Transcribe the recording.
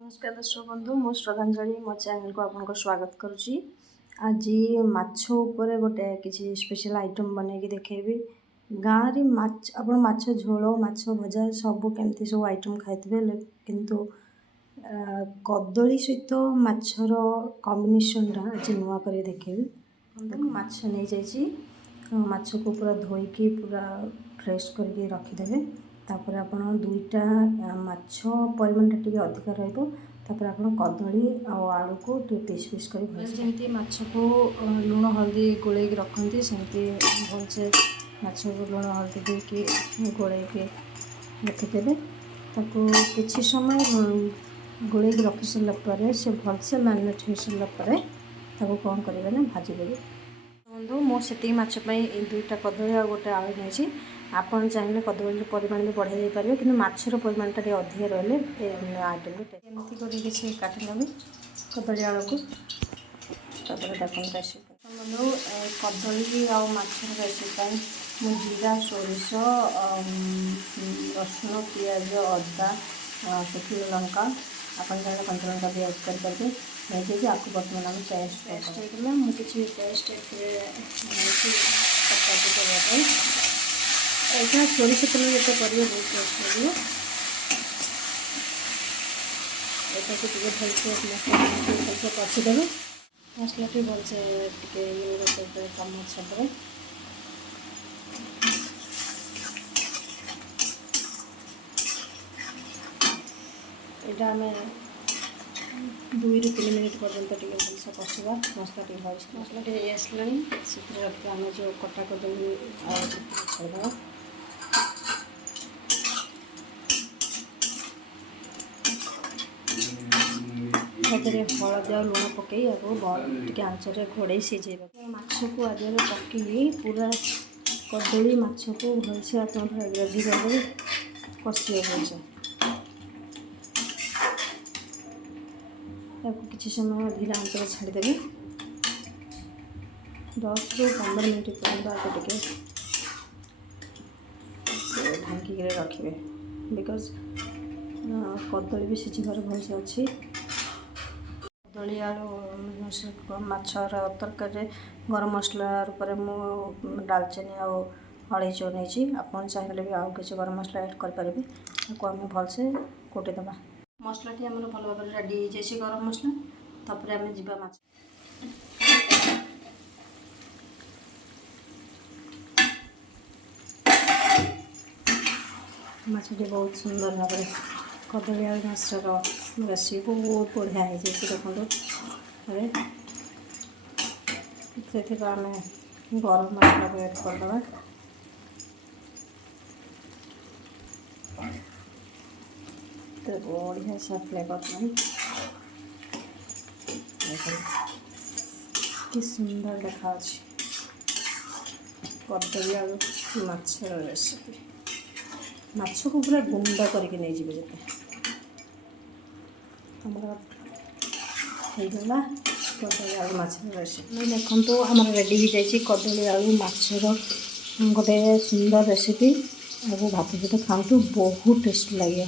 नमस्कार दर्शक बंधु मु श्रद्धांजलि मो चैनल को आपको स्वागत करुच्ची। आज माछ उपरे गोटे किसी स्पेशल आइटम बनैकी देखेबी। गाँव रे माछ आपण माछ झोल माछ भजा सब केमती सब आइटम खाइथिबे किंतु कदली सहित माछर कॉम्बिनेशन आज नुआ कर देखेबी। माछ नहीं जाइए माछ को पूरा धोईकी पूरा फ्रेश करके रखिदेवे। तापर आपण दुईटा माछ परिमाण टी अधिक रहा आप कदली आलू को पीस पीस कर जमी माछ को लुण हल्दी गोल रखती सेमती भलसे माछ को लुण हल्दी देके गोल रखिदेवे। किसी समय गोल रखी सारापर से भलसे मैरिनेट हो सारापर कौन करेंगे ना भाजीदेवे। बंधु मुझे माछपाई दुईटा कदली आ गोटे आलू नहीं आपन चाहिए कदली परिमाण भी बढ़ाई दे पारे कि माछर परिमाण टा अधिक रही आइटम एमती कर काटि नेबी कदली आलू को। देखते बंधु कदली आ माछर रेसिपी मु जीरा सोरिष रसुण पियाज अदा शुखिला लंका आपन चाहिए कंचा लंका भी ऐड करेंगे नहीं आपको बर्तमान आम पेस्ट होगा मुझे पेस्ट ऐसा सोरिष तेल जो करेंगे बहुत टेस्ट लगे। भलसे कषिदेवे मसला टी भलसे कम सब यहाँ आम 2 ରୁ 3 मिनट पर्यंत भलसे कषा मसला टी मसला टी आसला से आम जो कटा कदली छाड़ा हलदी आ लुण पकई टे आंचर घोड़े सीझेबा माछ को आगे पकई पूरा कदली माछ को भलसे आप ग्रेवी करके कषिए भलसे किसी समय धीरे आंचल छाड़देवे 10 ରୁ 15 मिनट पर्यटन आपको ढांकी रखिए बिकज कदली भी सीझार भलसे अच्छी। कदली आलू माछर तरकारी गरम मसला रूप डालचीनी आलैच नहीं आप चाहिए भी आउ किसी गरम मसला ऐड करेंगे आम भलसे कुटीदेवा। मसला टी आम भल भाव रेडी हो जाए गरम मसला तापर आम जीवा माछ माछटी बहुत सुंदर भाव कदली आलू माछर रेसिपी बहुत बढ़िया हो जाए देखो से आम गरम मसला को ऐड करदे तो बढ़िया सा फ्लेवर नहीं कि सुंदर देखा कदली आलू माछर रेसिपी माछ को पूरा गुंड करके नहीं जीवे जो होगा कदली आलू माछर रेसिपी देखो आम रेडी हो जाए कदली आलू माछर गोटे सुंदर रेसिपी आपको भात सहित खाऊ बहुत टेस्ट लगे।